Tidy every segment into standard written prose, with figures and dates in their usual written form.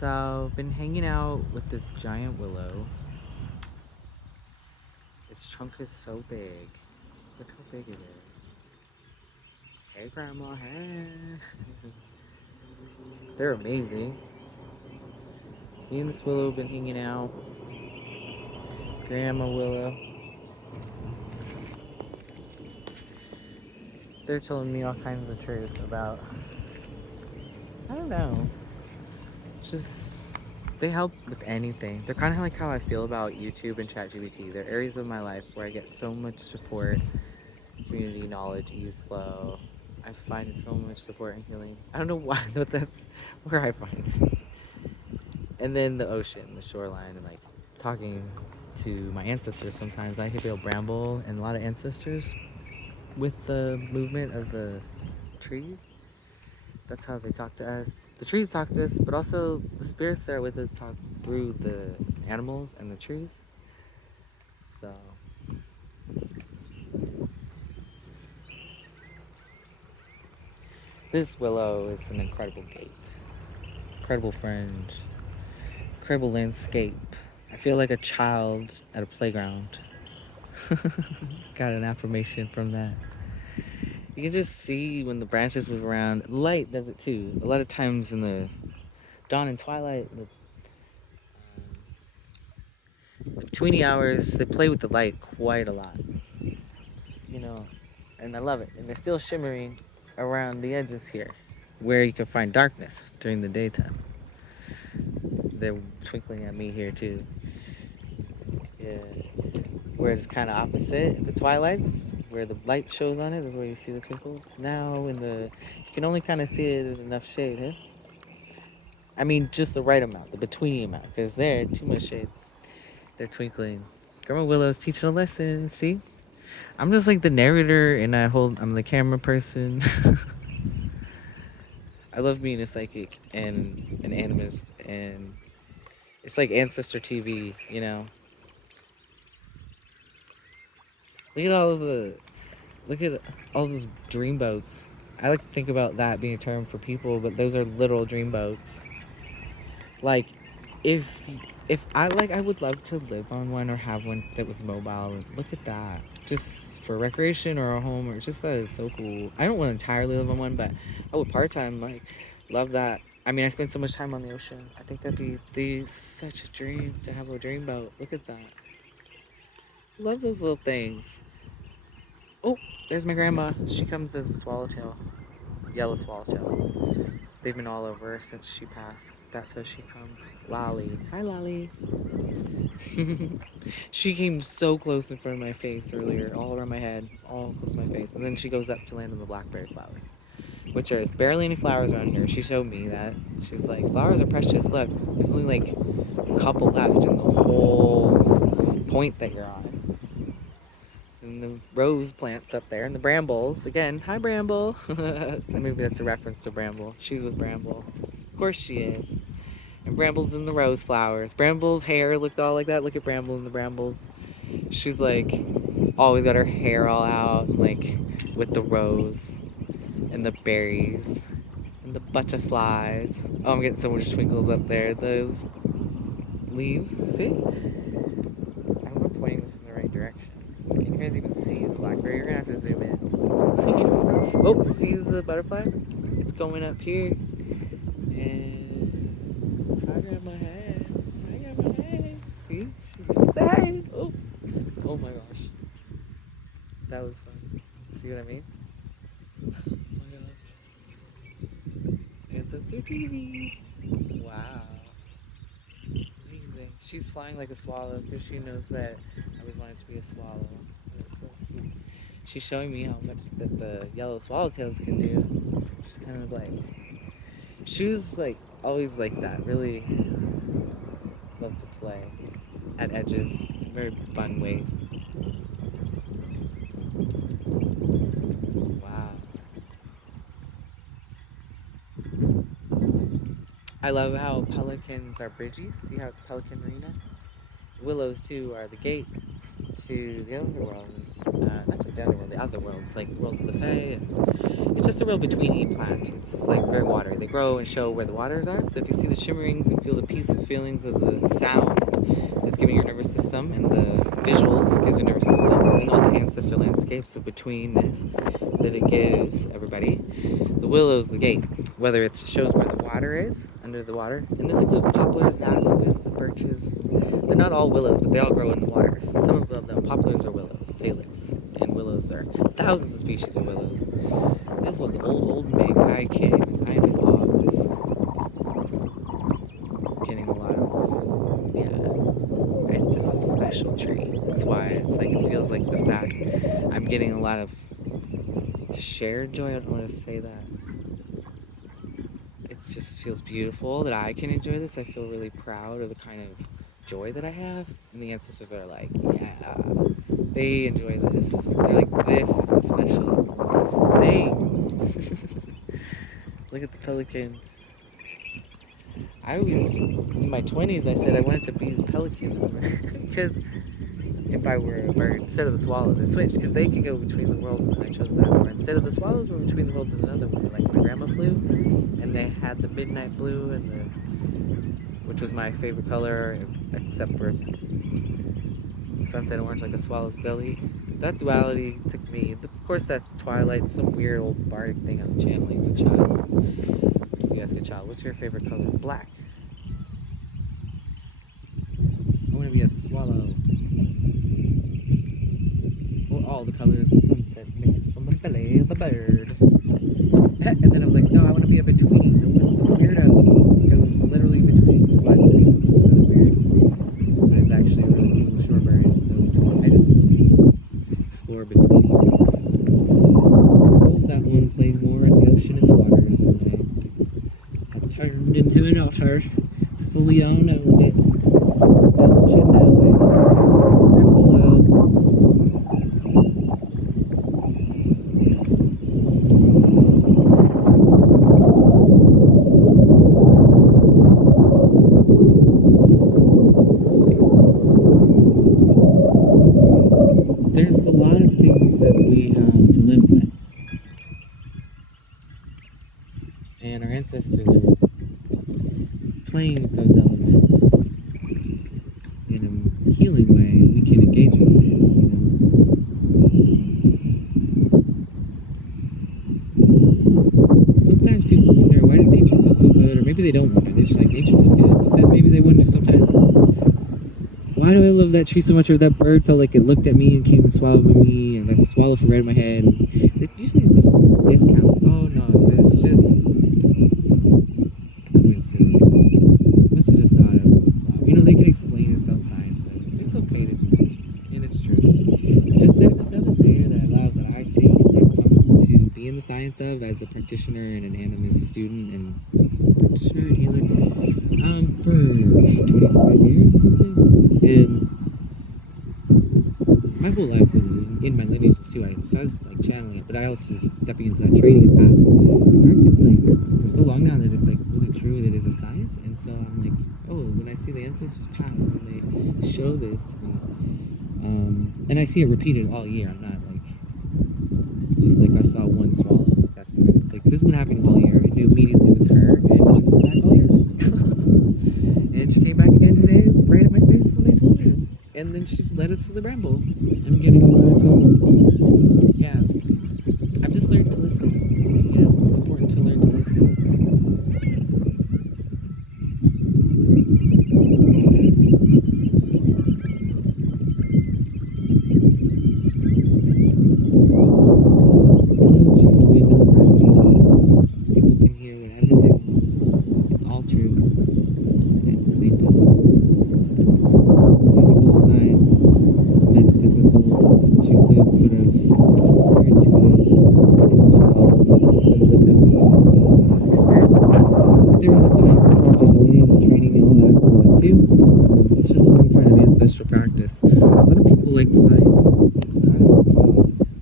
So, been hanging out with this giant willow. Its trunk is so big. Look how big it is. Hey, Grandma, hey. They're amazing. Me and this willow have been hanging out. Grandma Willow. They're telling me all kinds of truth about, I don't know, just, they help with anything. They're kind of like how I feel about YouTube and ChatGPT. They're areas of my life where I get so much support, community knowledge, ease flow. I find so much support and healing. I don't know why, but that's where I find it. And then the ocean, the shoreline, and like talking to my ancestors sometimes. I hear Bramble and a lot of ancestors with the movement of the trees. That's how they talk to us. The trees talk to us, but also the spirits that are with us talk through the animals and the trees. So this willow is an incredible gate, incredible friend, incredible landscape. I feel like a child at a playground. Got an affirmation from that. You can just see when the branches move around. Light does it too. A lot of times in the dawn and twilight, the betweeny hours, they play with the light quite a lot. You know, and I love it. And they're still shimmering around the edges here, where you can find darkness during the daytime. They're twinkling at me here too. Yeah. Whereas it's kind of opposite at the twilights, where the light shows on it, is where you see the twinkles. Now you can only kind of see it in enough shade, huh? I mean, just the right amount, the between amount, because there, too much shade. They're twinkling. Grandma Willow's teaching a lesson, see? I'm just like the narrator, and I'm the camera person. I love being a psychic and an animist, and it's like ancestor TV, you know? Look at all those dream boats. I like to think about that being a term for people, but those are literal dream boats. Like, if I would love to live on one or have one that was mobile. Look at that, just for recreation or a home, or just that is so cool. I don't want to entirely live on one, but I would part-time, like, love that. I mean, I spend so much time on the ocean. I think that'd be such a dream to have a dream boat. Look at that. Love those little things. Oh, there's my grandma. She comes as a swallowtail, yellow swallowtail. They've been all over her since she passed. That's how she comes. Lolly. Hi, Lolly. She came so close in front of my face earlier, all around my head, all close to my face. And then she goes up to land on the blackberry flowers, which there's barely any flowers around here. She showed me that. She's like, flowers are precious. Look, there's only like a couple left in the whole point that you're on. And the rose plants up there, and the brambles. Again, hi, Bramble. Maybe that's a reference to Bramble. She's with Bramble. Of course she is. And Bramble's in the rose flowers. Bramble's hair looked all like that. Look at Bramble in the brambles. She's like always got her hair all out, like with the rose and the berries and the butterflies. Oh, I'm getting so much twinkles up there. Those leaves. See? I hope I'm pointing this in the right direction. Can you guys even see the blackberry? You're gonna have to zoom in. Oh, see the butterfly? It's going up here. And hi, Grandma. Hey. Hi, Grandma. Hey. See? She's gonna say hi. Oh. Oh my gosh. That was fun. See what I mean? Oh my gosh. Ancestor TV. Wow. Amazing. She's flying like a swallow because she knows that I always wanted to be a swallow. That's so sweet. She's showing me how much that the yellow swallowtails can do. She's kind of like, she was like always like that. Really love to play at edges in very fun ways. Wow. I love how pelicans are bridges. See how it's Pelican Marina? Willows too are the gate to the other world. not just the underworld, the other worlds, like the worlds of the Fae. And it's just a world between a plant. It's like very watery. They grow and show where the waters are. So if you see the shimmerings and feel the peaceful feelings of the sound that's giving your nervous system, and the visuals gives your nervous system, and all the ancestor landscapes of betweenness that it gives everybody. The willow's the gate, whether it shows where the water is, under the water, and this includes poplars, and aspens, and birches. They're not all willows, but they all grow in the waters. Some of them, poplars are willows, salix, and willows are thousands of species of willows. This one's old and big. I am in awe of this. Getting a lot of, this is a special tree. That's why it's like, it feels like the fact I'm getting a lot of shared joy. I don't want to say that. It just feels beautiful that I can enjoy this. I feel really proud of the kind of joy that I have. And the ancestors are like, yeah, they enjoy this. They're like, this is the special thing. Look at the pelican. I always, in my 20s, I said I wanted to be pelicans. Because if I were a bird, instead of the swallows, I switched because they could go between the worlds, and I chose that one. Instead of the swallows, we're between the worlds and another one. Like my grandma flew, and they had the midnight blue, which was my favorite color, except for sunset orange, like a swallow's belly. That duality took me. Of course, that's Twilight, some weird old bardic thing on the channel as a child. You ask a child, what's your favorite color? Black. I want to be a swallow. Well, all the colors the sunset makes on the belly of the bird. And then I was like, no, I want to be a between. I want a weirdo. It was literally between. Flies between them. It's really weird. But it's actually a really cool shorebird. So I just want to explore between these. I suppose that one plays more in the ocean and the waters and waves. I turned into an otter. Fully owned it. Don't you know it? Grandma Willow. There's a lot of things that we have to live with. And our ancestors are playing with those elements in a healing way. We can engage with it, Sometimes people wonder, why does nature feel so good? Or maybe they don't wonder, they're just like, nature feels good. But then maybe they wonder sometimes, why do I love that tree so much? Or that bird felt like it looked at me and came and swallowed me, or that swallow flew right in my head. It usually is just discount. Oh no, it's just coincidence. Must have just thought it was a flower. They can explain in some science, but it's okay to do that. And it's true. It's just there's this other layer that I love that I see and come to be in the science of as a practitioner and an animist student and practitioner and healer for 25 years or something. And my whole life, in my lineage too, so I was like channeling it, but I also was stepping into that training path. I practiced like for so long now that it's like really true that it is a science, and so I'm like, oh, when I see the ancestors pass and they show this to me, and I see it repeated all year. I'm not like just like I saw one swallow. That's it's like this has been happening all year. I knew immediately it was her, and she's come back all year. And she came back again today, right at my face when I told her. And then she led us to the bramble. I'm getting a lot of tokens. Yeah. I've just learned to listen. It's important to learn to listen. It's just the wind in the branches. People can hear whatever they want. It's all true at the same time. Physical science, metaphysical, which includes sort of your intuitive systems of knowing and experience. There is a science of practice, lineage, training, and all that for that too. It's just one kind of ancestral practice. A lot of people like science. It's kind of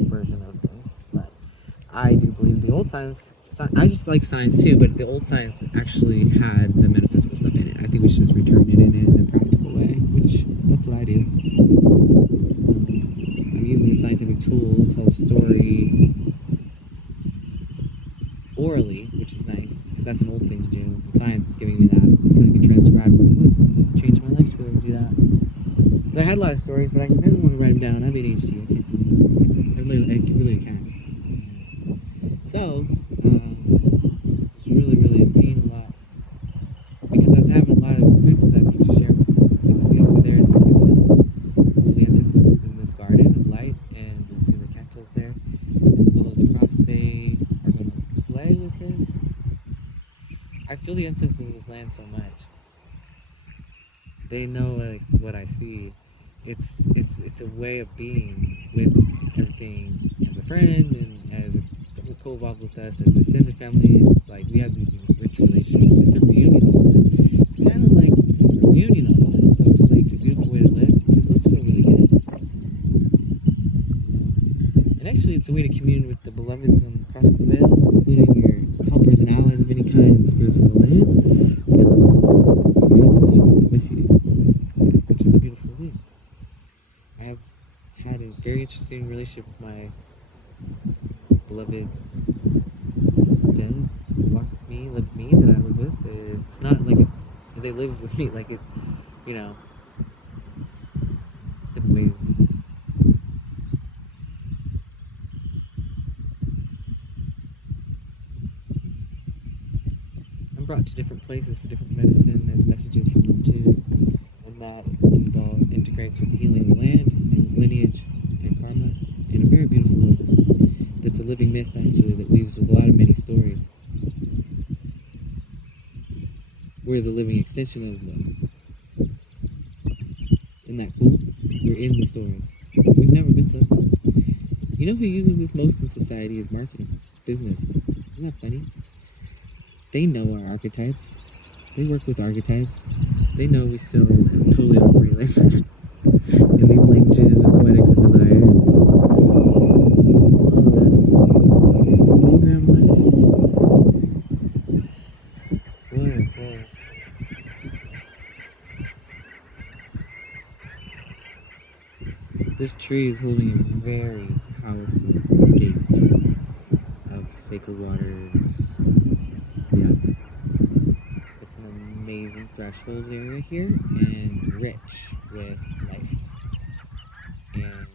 a version of things, but I do believe the old science. I just like science too, but the old science actually had the metaphysical stuff in it. I think we should just return it in a practical way, which that's what I do. I'm using uses a scientific tool to tell a story orally, which is nice, because that's an old thing to do. Science is giving me that, because I can transcribe them. It's changed my life to be able to do that. But I had a lot of stories, but I never want to write them down. I have ADHD, I can't do that. I really can't. So, it's really in pain a lot. Because I was having a lot of experiences I wanted to share with you. Like, see over there in the cattails. All the ancestors in this garden of light, and you'll see the cattails there. And the willows across, they are going to play with this. I feel the ancestors in this land so much. They know what I see. It's a way of being with everything as a friend and as someone co-evolved with us as a extended family, and it's like we have these rich relationships. It's a reunion all the time. It's kind of like a reunion all the time. So it's like a beautiful way to live because those feel really good. And actually, it's a way to commune with the beloveds across the veil, including your helpers and allies of any kind and spirits of the land, and also your ancestors with you, which is a beautiful thing. I have had a very interesting relationship with my beloved dead, walk with me, live with me, that I live with. It's not like they live with me, like it's different ways. I'm brought to different places for different medicine. There's messages from them too, and that integrates with the healing of the land and with lineage and karma in a very beautiful way. That's a living myth, actually, that weaves with a lot of many stories. We're the living extension of them. Isn't that cool? We're in the stories. We've never been so. You know who uses this most in society is marketing, business. Isn't that funny? They know our archetypes. They work with archetypes. They know we still totally operate in these languages and poetics of desire. All of that. Hey, Grandma. Hey. This tree is holding a very powerful gate of sacred waters. Yeah. It's an amazing threshold area here and rich with life. And